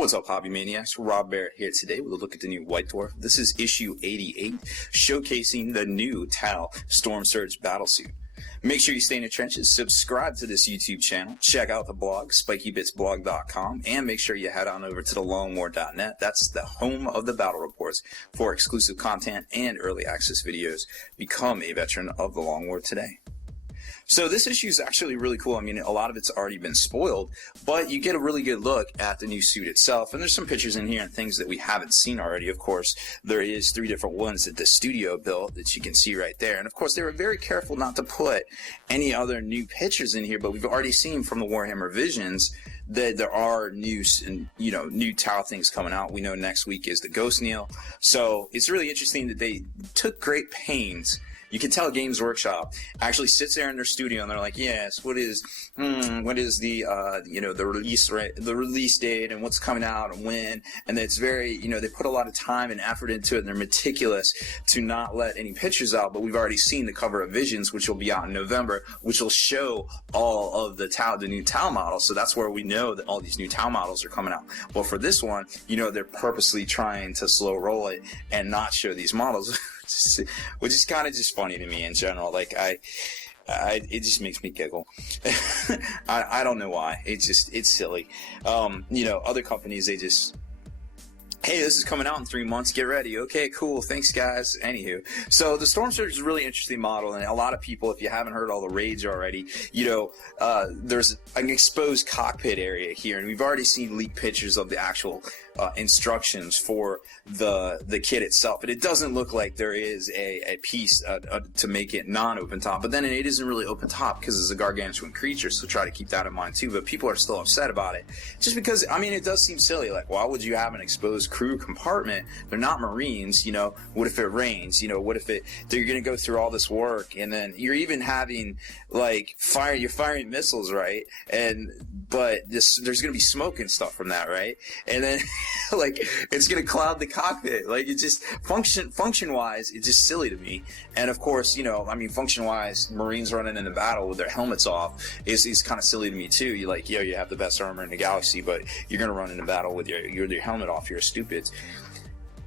What's up, Hobby Maniacs? Rob Barrett here today with a look at the new White Dwarf. This is issue 88, showcasing the new Tau Stormsurge battlesuit. Make sure you stay in the trenches, subscribe to this YouTube channel, check out the blog, spikybitsblog.com, and make sure you head on over to thelongwar.net. That's the home of the battle reports for exclusive content and early access videos. Become a veteran of the Long War today. So this issue is actually really cool. I mean, a lot of it's already been spoiled, but you get a really good look at the new suit itself. And there's some pictures in here and things that we haven't seen already. Of course, there is 3 different ones that the studio built that you can see right there. And of course, they were very careful not to put any other new pictures in here, but we've already seen from the Warhammer Visions that there are new Tau things coming out. We know next week is the Ghost Kneel. So it's really interesting that they took great pains. You can tell Games Workshop actually sits there in their studio and they're like, yes, what is the the release date and what's coming out and when, and it's very, they put a lot of time and effort into it, and they're meticulous to not let any pictures out. But we've already seen the cover of Visions, which will be out in November, which will show all of the new Tau models. So that's where we know that all these new Tau models are coming out. Well, for this one, they're purposely trying to slow roll it and not show these models. Which is kind of just funny to me in general. Like it just makes me giggle. I don't know why. It's silly. Other companies, they just, hey, this is coming out in 3 months, get ready. Okay, cool, thanks guys. Anywho, so the Stormsurge is a really interesting model, and a lot of people, if you haven't heard all the rage already, there's an exposed cockpit area here, and we've already seen leaked pictures of the actual instructions for the kit itself, and it doesn't look like there is a piece to make it non-open top, but then it isn't really open top because it's a gargantuan creature, so try to keep that in mind too. But people are still upset about it, just because, I mean, it does seem silly. Like, why would you have an exposed crew compartment? They're not Marines. What if it rains? What if they're gonna go through all this work, and then you're even having you're firing missiles, right? But there's gonna be smoke and stuff from that, right? And then it's gonna cloud the cockpit. It just function wise, it's just silly to me. And of course, function wise, Marines running in the battle with their helmets off is kind of silly to me too. You're like, you have the best armor in the galaxy, but you're gonna run into battle with your helmet off. You're stupid.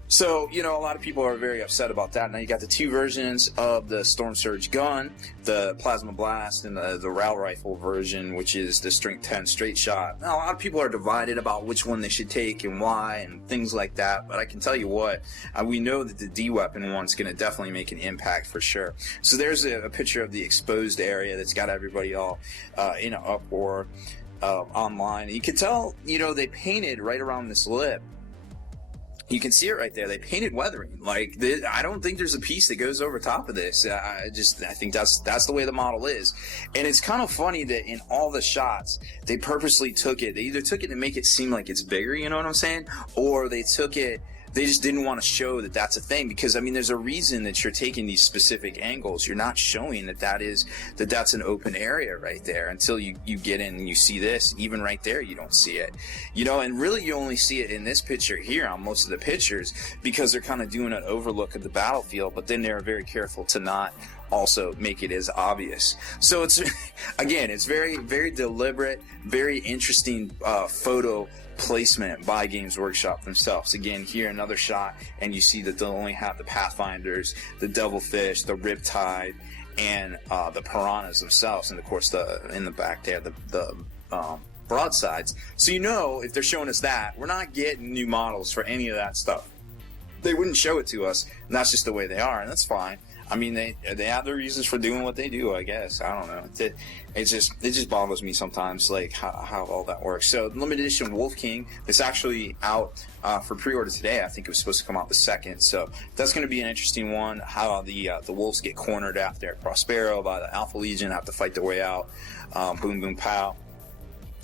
So, a lot of people are very upset about that. Now, you got the 2 versions of the Stormsurge gun, the Plasma Blast, and the Ral Rifle version, which is the Strength 10 straight shot. Now, a lot of people are divided about which one they should take and why and things like that, but I can tell you what, we know that the D-Weapon one's going to definitely make an impact for sure. So there's a picture of the exposed area that's got everybody all in an uproar online. You can tell, they painted right around this lip. You can see it right there. They painted weathering. I don't think there's a piece that goes over top of this. I think that's the way the model is. And it's kind of funny that in all the shots, they purposely took it. They either took it to make it seem like it's bigger, you know what I'm saying? Or they just didn't want to show that that's a thing, because, I mean, there's a reason that you're taking these specific angles. You're not showing that's an open area right there until you get in and you see this. Even right there, you don't see it. And really you only see it in this picture here on most of the pictures, because they're kind of doing an overlook of the battlefield, but then they're very careful to not also make it as obvious. So it's, again, it's very, very deliberate, very interesting photo placement by Games Workshop themselves. Again, here another shot, and you see that they'll only have the Pathfinders, the Devilfish, the Riptide, and the Piranhas themselves, and of course in the back there the broadsides. So if they're showing us that, we're not getting new models for any of that stuff. They wouldn't show it to us, and that's just the way they are, and that's fine. I mean, they have their reasons for doing what they do, I guess. I don't know. It just boggles me sometimes, how all that works. So, limited edition Wolf King, it's actually out for pre-order today. I think it was supposed to come out the 2nd. So that's going to be an interesting one. How the wolves get cornered after Prospero by the Alpha Legion, have to fight their way out. Boom, boom, pow.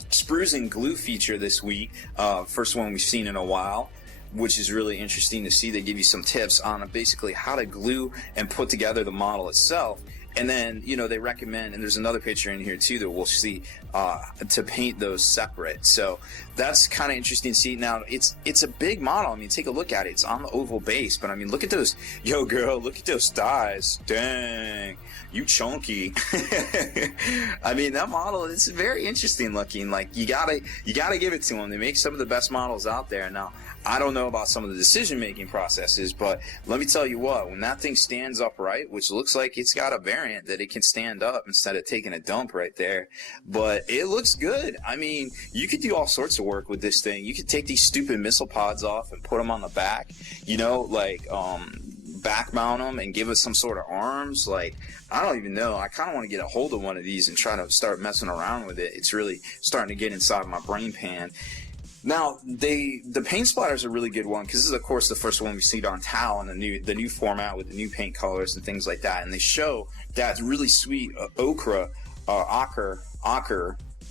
Sprues and glue feature this week. First one we've seen in a while, which is really interesting to see. They give you some tips on basically how to glue and put together the model itself. And then, they recommend, and there's another picture in here too that we'll see, to paint those separate. So that's kind of interesting to see. Now, it's a big model. I mean, take a look at it. It's on the oval base, but I mean, look at those. Yo, girl, look at those thighs. Dang, you chunky. I mean, that model is very interesting looking. Like, you gotta give it to them. They make some of the best models out there. Now, I don't know about some of the decision-making processes, but let me tell you what, when that thing stands upright, which looks like it's got a variant that it can stand up instead of taking a dump right there, but it looks good. I mean, you could do all sorts of work with this thing. You could take these stupid missile pods off and put them on the back, you know, like, back mount them and give us some sort of arms. Like, I don't even know. I kind of want to get a hold of one of these and try to start messing around with it. It's really starting to get inside my brain pan. Now, the paint splatters are a really good one, because this is, of course, the first one we see on Tau in the new format with the new paint colors and things like that. And they show that really sweet ochre. I don't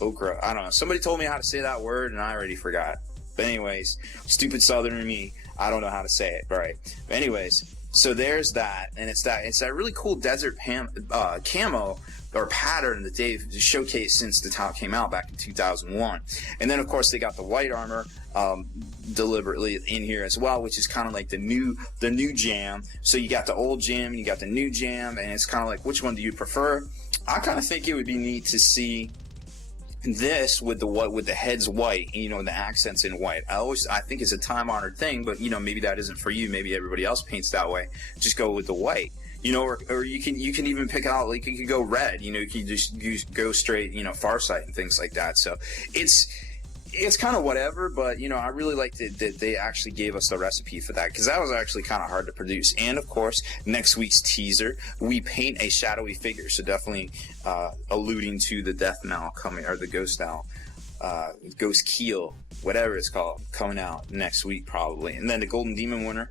know. Somebody told me how to say that word, and I already forgot. But anyways, stupid Southern me, I don't know how to say it. Right. But anyways, so there's that, and it's that really cool desert camo or pattern that they've showcased since the Tau came out back in 2001. And then, of course, they got the white armor deliberately in here as well, which is kind of like the new jam. So you got the old jam and you got the new jam, and it's kind of like, which one do you prefer? I kind of think it would be neat to see this with the heads white, you know, and the accents in white. I think it's a time-honored thing, but, you know, maybe that isn't for you. Maybe everybody else paints that way. Just go with the white. You know, or you can even pick out, like, you could go red, you know, you can just go straight, you know, Farsight and things like that. So it's kind of whatever, but, you know, I really like that they actually gave us the recipe for that, because that was actually kind of hard to produce. And, of course, next week's teaser, we paint a shadowy figure, so definitely alluding to the Death Knell coming, or the Ghost Owl, Ghost Keel, whatever it's called, coming out next week probably. And then the Golden Demon winner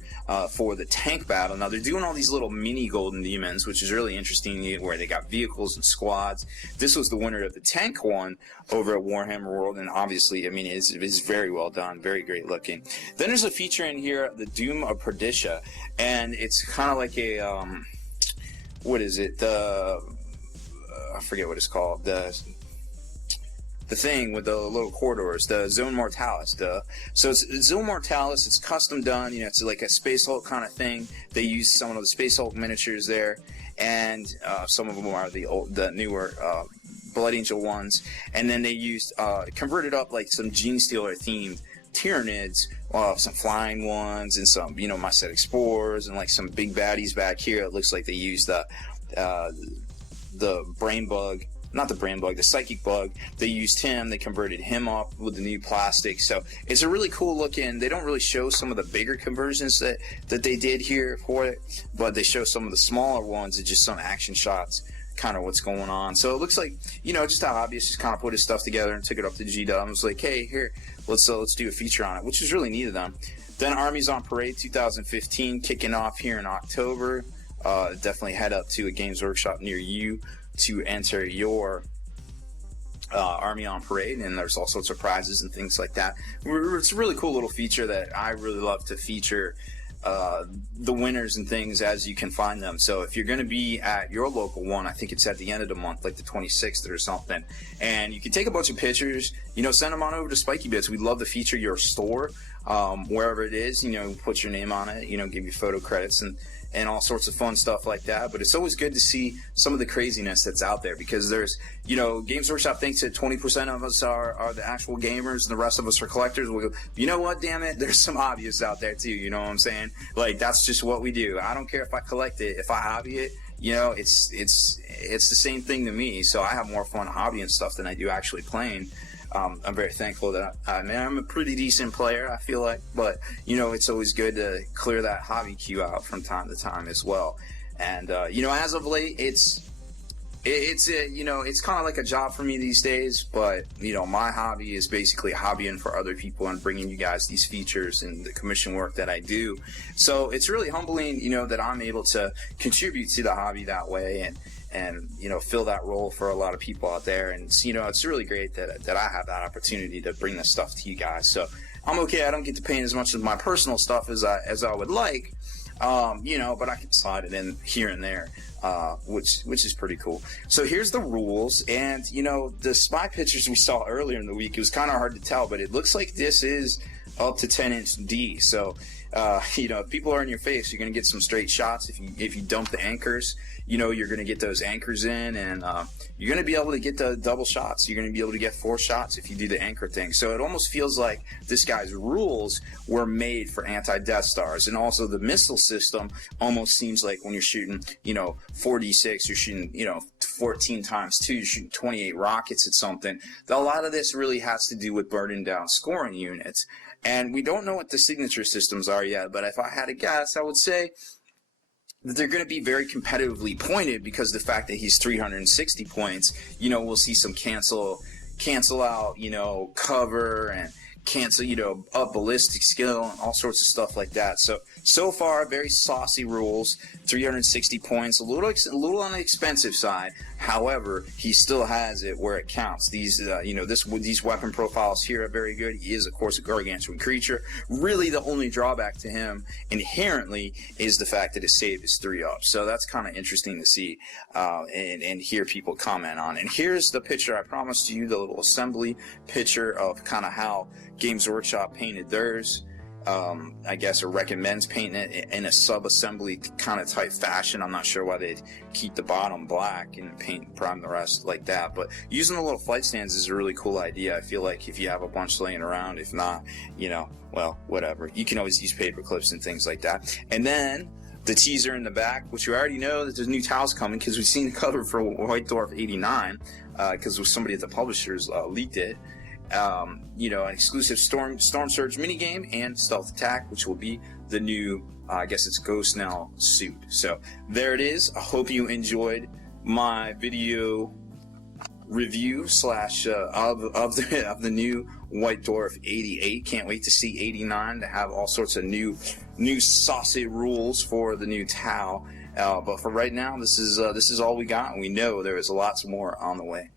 for the tank battle. Now, they're doing all these little mini Golden Demons, which is really interesting, where they got vehicles and squads. This was the winner of the tank one over at Warhammer World, and obviously, I mean, it's very well done, very great looking. Then there's a feature in here, the Doom of Perdicia, and it's kind of like a, what is it, I forget what it's called, the thing with the little corridors, the Zone Mortalis. So it's Zone Mortalis, it's custom done, you know, it's like a Space Hulk kind of thing. They use some of the Space Hulk miniatures there, and some of them are the newer Blood Angel ones. And then they used, converted up like some Gene Stealer themed Tyranids, some flying ones, and some, you know, Mycetic Spores, and like some big baddies back here. It looks like they used the Brain Bug. Not the Brain Bug, the Psychic Bug. They used him, they converted him up with the new plastic. So it's a really cool looking. They don't really show some of the bigger conversions that they did here for it, but they show some of the smaller ones and just some action shots, kind of what's going on. So it looks like, you know, just a hobbyist just kind of put his stuff together and took it up to G-Dub and was like, hey, here, let's do a feature on it, which is really neat of them. Then Armies on Parade 2015 kicking off here in October. Definitely head up to a Games Workshop near you to enter your Army on Parade, and there's all sorts of prizes and things like that. It's a really cool little feature that I really love to feature the winners and things as you can find them. So if you're going to be at your local one, I think it's at the end of the month, like the 26th or something, and you can take a bunch of pictures, you know, send them on over to Spiky Bits. We'd love to feature your store wherever it is, you know, put your name on it, you know, give you photo credits and all sorts of fun stuff like that. But it's always good to see some of the craziness that's out there, because there's, you know, Games Workshop thinks that 20% of us are the actual gamers and the rest of us are collectors. We go, you know what, damn it, there's some hobbyists out there too, you know what I'm saying? Like, that's just what we do. I don't care if I collect it, if I hobby it, you know, it's the same thing to me. So I have more fun hobbying stuff than I do actually playing. I'm very thankful that I'm a pretty decent player, I feel like, but, you know, it's always good to clear that hobby queue out from time to time as well. And, you know, as of late, it's you know, it's kind of like a job for me these days, but, you know, my hobby is basically hobbying for other people and bringing you guys these features and the commission work that I do. So it's really humbling, you know, that I'm able to contribute to the hobby that way and you know, fill that role for a lot of people out there. And you know, it's really great that I have that opportunity to bring this stuff to you guys. So I'm okay. I don't get to paint as much of my personal stuff as I would like, you know, but I can slide it in here and there, which is pretty cool. So here's the rules, and you know, the spy pictures we saw earlier in the week, it was kind of hard to tell, but it looks like this is up to 10-inch D. So you know, if people are in your face, you're going to get some straight shots. If you dump the anchors, you know, you're going to get those anchors in, and you're going to be able to get the double shots. You're going to be able to get 4 shots if you do the anchor thing. So it almost feels like this guy's rules were made for anti-Death Stars. And also the missile system almost seems like when you're shooting, you know, 4d6, you're shooting, you know, 14 times 2, you're shooting 28 rockets at something. A lot of this really has to do with burning down scoring units. And we don't know what the signature systems are yet, but if I had to guess, I would say that they're going to be very competitively pointed, because the fact that he's 360 points, you know, we'll see some cancel out, you know, cover, and cancel, you know, up ballistic skill, and all sorts of stuff like that. So far, very saucy rules. 360 points, a little on the expensive side. However, he still has it where it counts. These, you know, these weapon profiles here are very good. He is, of course, a gargantuan creature. Really, the only drawback to him inherently is the fact that his save is 3-up. So that's kind of interesting to see and hear people comment on. And here's the picture I promised you, the little assembly picture of kind of how Games Workshop painted theirs. I guess, or recommends painting it in a sub-assembly kind of type fashion. I'm not sure why they'd keep the bottom black and prime the rest like that, but using the little flight stands is a really cool idea. I feel like if you have a bunch laying around, if not, you know, well, whatever. You can always use paper clips and things like that. And then the teaser in the back, which we already know that there's new Tau's coming, because we've seen the cover for White Dwarf 89, because somebody at the publishers leaked it. You know, an exclusive Stormsurge minigame and Stealth Attack, which will be the new, I guess it's Ghost Now suit. So there it is. I hope you enjoyed my video review / of the new White Dwarf 88. Can't wait to see 89, to have all sorts of new saucy rules for the new Tau. But for right now, this is all we got, and we know there is lots more on the way.